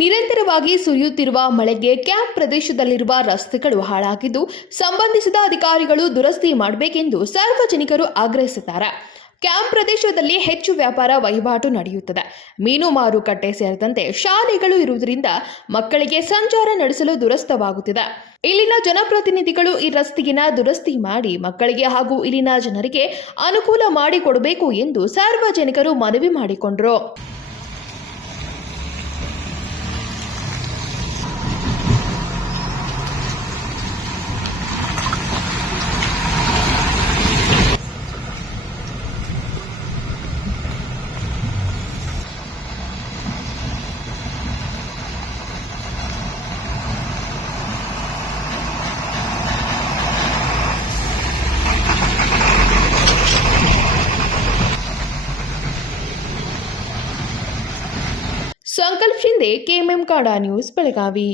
ನಿರಂತರವಾಗಿ ಸುರಿಯುತ್ತಿರುವ ಮಳೆಗೆ ಕ್ಯಾಂಪ್ ಪ್ರದೇಶದಲ್ಲಿರುವ ರಸ್ತೆಗಳು ಹಾಳಾಗಿದ್ದು ಸಂಬಂಧಿಸಿದ ಅಧಿಕಾರಿಗಳು ದುರಸ್ತಿ ಮಾಡಬೇಕೆಂದು ಸಾರ್ವಜನಿಕರು ಆಗ್ರಹಿಸಿದ್ದಾರೆ. ಕ್ಯಾಂಪ್ ಪ್ರದೇಶದಲ್ಲಿ ಹೆಚ್ಚು ವ್ಯಾಪಾರ ವಹಿವಾಟು ನಡೆಯುತ್ತದೆ. ಮೀನು ಮಾರುಕಟ್ಟೆ ಸೇರಿದಂತೆ ಶಾಲೆಗಳು ಇರುವುದರಿಂದ ಮಕ್ಕಳಿಗೆ ಸಂಚಾರ ನಡೆಸಲು ದುರಸ್ತವಾಗುತ್ತಿದೆ. ಇಲ್ಲಿನ ಜನಪ್ರತಿನಿಧಿಗಳು ಈ ರಸ್ತೆಗಿನ ದುರಸ್ತಿ ಮಾಡಿ ಮಕ್ಕಳಿಗೆ ಹಾಗೂ ಇಲ್ಲಿನ ಜನರಿಗೆ ಅನುಕೂಲ ಮಾಡಿಕೊಡಬೇಕು ಎಂದು ಸಾರ್ವಜನಿಕರು ಮನವಿ ಮಾಡಿಕೊಂಡರು. ಸಂಕಲ್ಪ ಶಿಂದೆ, KMM ಕಾಡಾ ನ್ಯೂಸ್, ಬೆಳಗಾವಿ.